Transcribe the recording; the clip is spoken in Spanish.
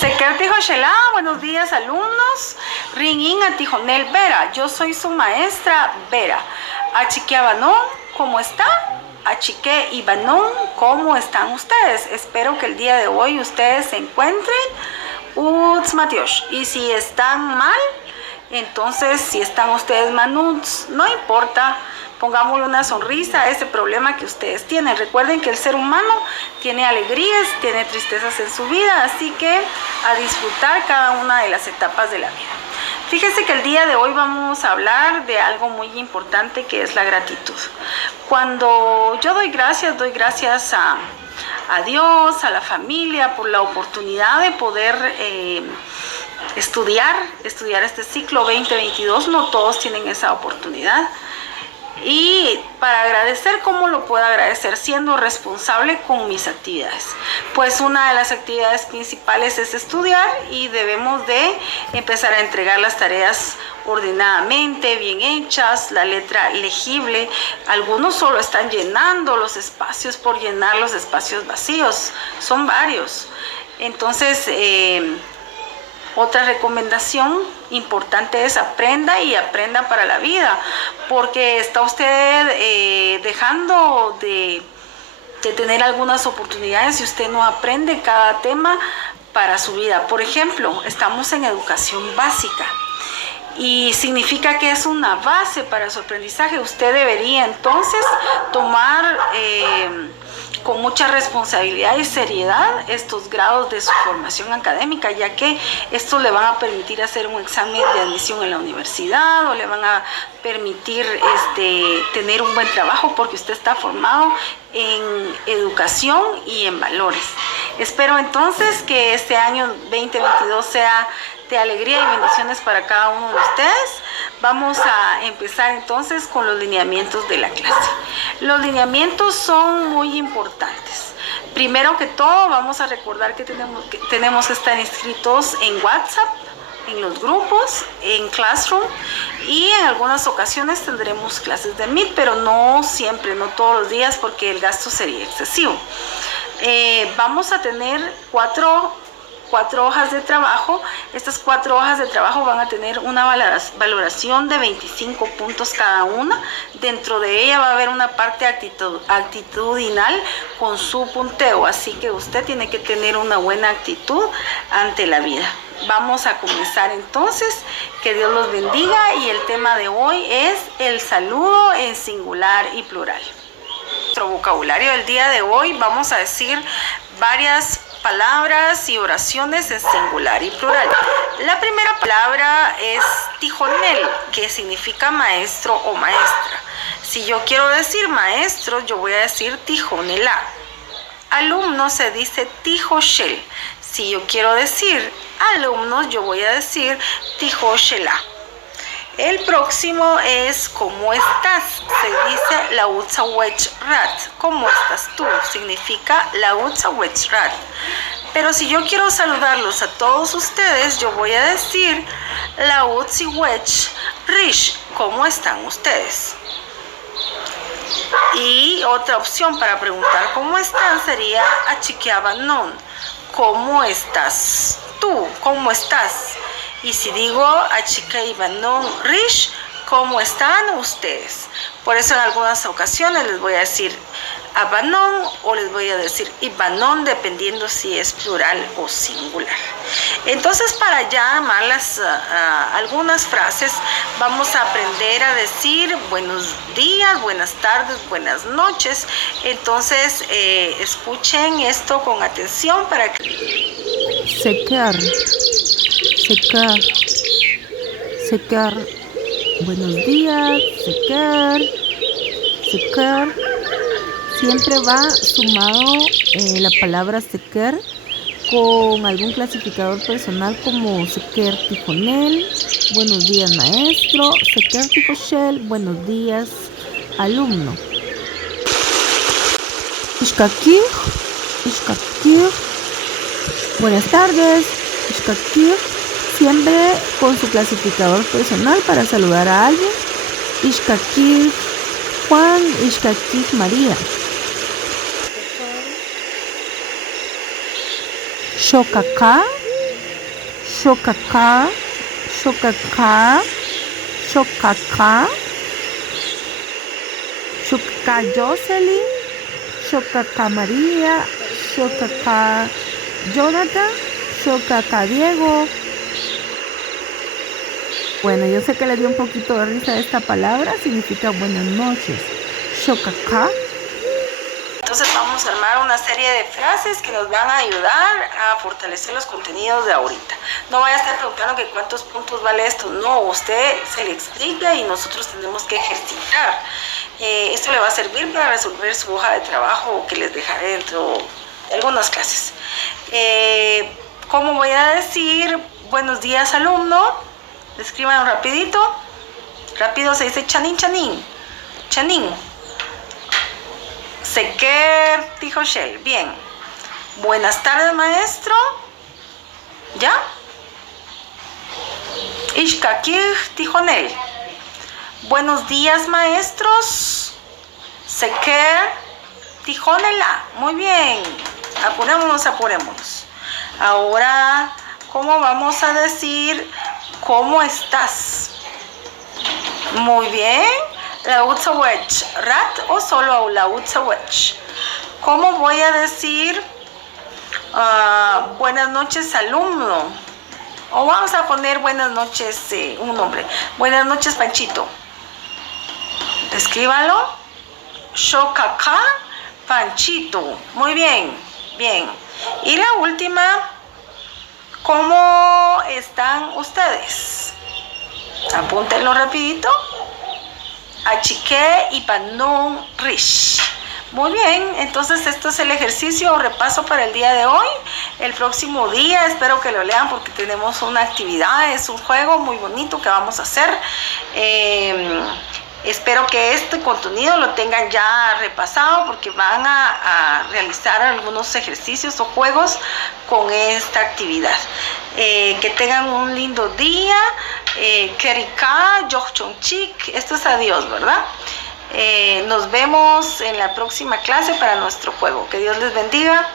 Seker Tijoshelá, buenos días alumnos. Ringin a Tijonel Vera, yo soy su maestra Vera. Achique Abanón, ¿cómo está? Achique Ibanón, ¿cómo están ustedes? Espero que el día de hoy ustedes se encuentren Utsmatiosh. Y si están mal, entonces si están ustedes manuts, no importa. Pongámosle una sonrisa a ese problema que ustedes tienen. Recuerden que el ser humano tiene alegrías, tiene tristezas en su vida, así que a disfrutar cada una de las etapas de la vida. Fíjense que el día de hoy vamos a hablar de algo muy importante que es la gratitud. Cuando yo doy gracias a Dios, a la familia, por la oportunidad de poder estudiar este ciclo 2022. No todos tienen esa oportunidad. Y para agradecer, ¿cómo lo puedo agradecer? Siendo responsable con mis actividades. Pues una de las actividades principales es estudiar y debemos de empezar a entregar las tareas ordenadamente, bien hechas, la letra legible. Algunos solo están llenando los espacios por llenar los espacios vacíos. Son varios. Entonces, otra recomendación importante es aprenda para la vida, porque está usted dejando de tener algunas oportunidades si usted no aprende cada tema para su vida. Por ejemplo, estamos en educación básica y significa que es una base para su aprendizaje. Usted debería entonces tomar con mucha responsabilidad y seriedad estos grados de su formación académica, ya que estos le van a permitir hacer un examen de admisión en la universidad o le van a permitir tener un buen trabajo, porque usted está formado en educación y en valores. Espero entonces que este año 2022 sea de alegría y bendiciones para cada uno de ustedes. Vamos a empezar entonces con los lineamientos de la clase. Los lineamientos son muy importantes. Primero que todo, vamos a recordar que tenemos que estar inscritos en WhatsApp, en los grupos, en Classroom, y en algunas ocasiones tendremos clases de Meet, pero no siempre, no todos los días, porque el gasto sería excesivo. Vamos a tener cuatro hojas de trabajo. Estas 4 hojas de trabajo van a tener una valoración de 25 puntos cada una. Dentro de ella va a haber una parte actitudinal con su punteo, así que usted tiene que tener una buena actitud ante la vida. Vamos a comenzar entonces. Que Dios los bendiga, y el tema de hoy es el saludo en singular y plural. Nuestro vocabulario del día de hoy, vamos a decir varias palabras y oraciones en singular y plural. La primera palabra es tijonel, que significa maestro o maestra. Si yo quiero decir maestro, yo voy a decir tijonelá. Alumno se dice tijoshel. Si yo quiero decir alumnos, yo voy a decir tijoshelá. El próximo es ¿cómo estás? Se dice lautzawech rat. ¿Cómo estás tú? Significa lautzawech rat. Pero si yo quiero saludarlos a todos ustedes, yo voy a decir lautziwech rish. ¿Cómo están ustedes? Y otra opción para preguntar cómo están sería achiqueabanon. ¿Cómo estás tú? ¿Cómo estás? Y si digo Achique Ibanón Rish, ¿cómo están ustedes? Por eso en algunas ocasiones les voy a decir Abanón o les voy a decir Ibanón, dependiendo si es plural o singular. Entonces, para ya armar algunas frases, vamos a aprender a decir buenos días, buenas tardes, buenas noches. Entonces, escuchen esto con atención para que... Secar. Buenos días, secar. Siempre va sumado la palabra secar con algún clasificador personal, como secar tijonel, buenos días maestro, secar tijoshel, buenos días alumno. Ishkakir, buenas tardes, Ishkakir. Siempre con su clasificador personal para saludar a alguien. Ishkakir Juan, Ishkakir María. Shokaka, Shokaka, Shokaka, Shokaka, Shokaka Jocelyn, Shokaka María, Shokaka Jonathan, Shokaka Diego. Bueno, yo sé que le dio un poquito de risa esta palabra, significa buenas noches. Shokaka. Entonces vamos a armar una serie de frases que nos van a ayudar a fortalecer los contenidos de ahorita. No vaya a estar preguntando que cuántos puntos vale esto. No, usted se le explica y nosotros tenemos que ejercitar. Esto le va a servir para resolver su hoja de trabajo que les dejaré dentro de algunas clases. ¿Cómo voy a decir buenos días, alumno? Escriban rapidito. Rápido se dice chanin, chanin. Chanin. Seker, dijo Shell. Bien. Buenas tardes, maestro. ¿Ya? Ishkakir, dijo Nel. Buenos días, maestros. Seker, dijo Nela. Muy bien. Apurémonos, apurémonos. Ahora, ¿cómo vamos a decir cómo estás? Muy bien. La utsawech rat o solo la utsawech. ¿Cómo voy a decir buenas noches, alumno? O vamos a poner buenas noches, un nombre. Buenas noches, Panchito. Escríbalo. Shokaka Panchito. Muy bien, bien. Y la última, ¿cómo están ustedes? Apúntenlo rapidito. Achique y Panón Rish. Muy bien, entonces esto es el ejercicio o repaso para el día de hoy. El próximo día espero que lo lean porque tenemos una actividad, es un juego muy bonito que vamos a hacer. Espero que este contenido lo tengan ya repasado porque van a realizar algunos ejercicios o juegos con esta actividad. Que tengan un lindo día. Kerika, Chik, esto es adiós, ¿verdad? Nos vemos en la próxima clase para nuestro juego. Que Dios les bendiga.